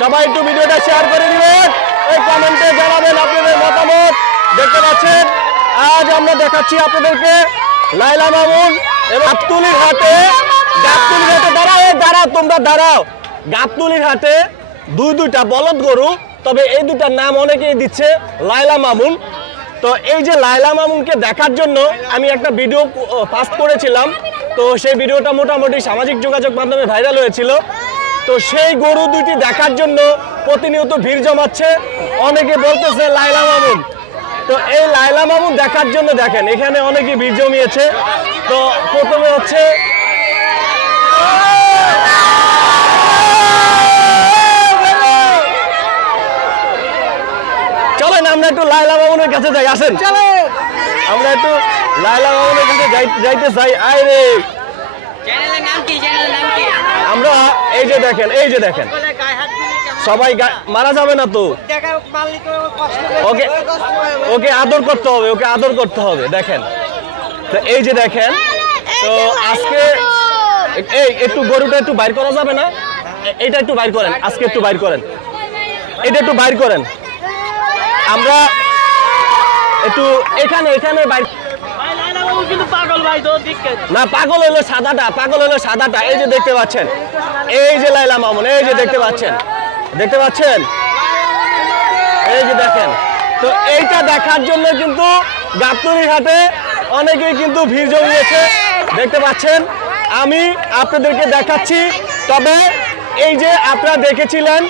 সবাই একটু ভিডিওটা শেয়ার করে দিবেন। এই কমেন্টে জানাবেন আপনাদের মতামত। দেখতে পাচ্ছেন? আজ আমরা দেখাচ্ছি আপনাদেরকে লাইলা মামুন এবং গাবতুলির হাটে গাবতুলির হাটে দাঁড়াও দাঁড়াও, তোমরা দাঁড়াও। গাবতুলির হাটে দুই দুইটা বলদ গরু, তবে এই দুটার নাম অনেকেই দিচ্ছে লাইলা মামুন। তো এই যে লাইলা মামুনকে দেখার জন্য আমি একটা ভিডিও পাস্ট করেছিলাম। তো সেই ভিডিওটা মোটামুটি সামাজিক যোগাযোগ মাধ্যমে ভাইরাল হয়েছিল। তো সেই গরু দুটি দেখার জন্য প্রতিনিয়ত ভিড় জমাচ্ছে। অনেকে বলতেছে লাইলা মামুন। তো এই লাইলা মামুন দেখার জন্য দেখেন এখানে অনেকে ভিড় জমিয়েছে। তো প্রথমে হচ্ছে চলেন আমরা একটু লাইলা মামুনের কাছে যাই আসেন। আমরা একটু লাইলা মামুনের কাছে যাই- যাইতে চাই। আয় রে আমরা এই যে দেখেন এই যে দেখেন। সবাই মারা যাবে না তো? ওকে ওকে আদর করতে হবে ওকে আদর করতে হবে দেখেন। তো এই যে দেখেন তো আজকে এই একটু গরুটা একটু বাইর করা যাবে না? এ- এইটা একটু বাইর করেন আজকে একটু বাইর করেন। এটা একটু বাইর করেন। আমরা একটু এখানে এখানে বাইর কিন্তু পাগল ভাই তো দিকে না, পাগল হলো সাদাটা, পাগল হলো সাদাটা। এই যে দেখতে পাচ্ছেন, এই যে লাইলা মামুন, এই যে দেখতে পাচ্ছেন দেখতে পাচ্ছেন? এই যে দেখেন, তো এইটা দেখার জন্য কিন্তু গাবতলি হাটে অনেকেই কিন্তু ভিড় জমিয়েছে। দেখতে পাচ্ছেন? আমি আপনাদেরকে দেখাচ্ছি, তবে এই যে আপনারা দেখেছিলেন,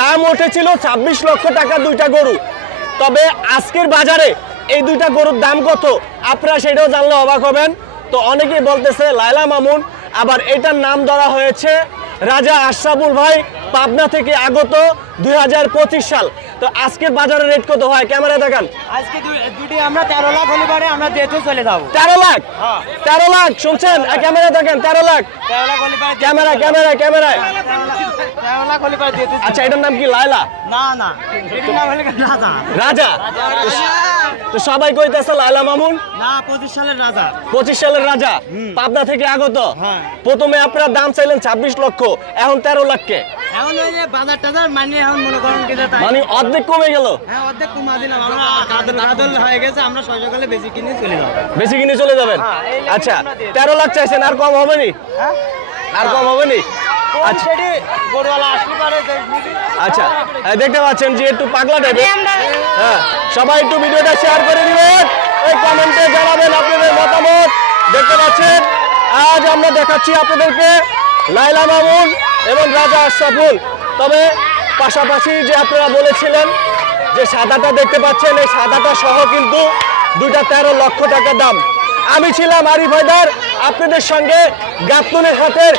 দাম উঠেছিল ছাব্বিশ লক্ষ টাকা দুইটা গরু। তবে আজকের বাজারে এই দুইটা গরুর দাম কত? আপনারা সেটাও জানলে অবাক হবেন। তো অনেকেই বলতেছে লাইলা মামুন আবার এটার নাম ধরা হয়েছে রাজা আশরাফুল ভাই পাবনা থেকে আগত দুই হাজার পঁচিশ সাল। তো আজকের বাজারের রেট কত হয়? ক্যামেরা দেখান। আজকে দুটি আমরা তেরো লাখ হলে পারে আমরা যেহেতু চলে যাব। তেরো লাখ? তেরো লাখ শুনছেন? ক্যামেরা দেখেন তেরো লাখ। ক্যামেরা ক্যামেরা যেহেতু আচ্ছা এটার নাম কি লাইলা না না। রাজা। তো সবাই কইতেছে লাইলা মামুন? না পঁচিশ সালের রাজা। পঁচিশ সালের রাজা? পাবনা থেকে আগত? হ্যাঁ। প্রথমে আপনারা দাম চাইলেন ছাব্বিশ লক্ষ এখন তেরো লাখকে। এখন ওই যে বাজার টাজার মানে এখন মনে করেন কিন্তু তাই। মানে অর্ধেক কমে গেল? হ্যাঁ অর্ধেক কমা দিলাম। আমরা কাদল কাদল হয়ে গেছে আমরা ছয় সকালে বেশি কিনে চলে যাব। বেশি কিনে চলে যাবেন? হ্যাঁ, আচ্ছা। তেরো লাখ চাইছেন আর কম হবে নি? হ্যাঁ। আর কম হবে নি? আচ্ছা। গরুওয়ালা আসলে পারে আচ্ছা দেখতে পাচ্ছেন যে একটু পাগলা টাইপের হ্যাঁ। সবাই একটু ভিডিওটা শেয়ার করে দিবেন। এই কমেন্টে জানাবেন আপনাদের মতামত। দেখতে পাচ্ছেন? আজ আমরা দেখাচ্ছি আপনাদেরকে লাইলা মামুন এবং রাজা আশরাফুল। তবে পাশাপাশি যে আপনারা বলেছিলেন যে সাদাটা দেখতে পাচ্ছেন, এই সাদাটা সহ কিন্তু দুইটা তেরো লক্ষ টাকা দাম। আমি ছিলাম আরিফ হায়দার, আপনাদের সঙ্গে গাবতুলের হাটের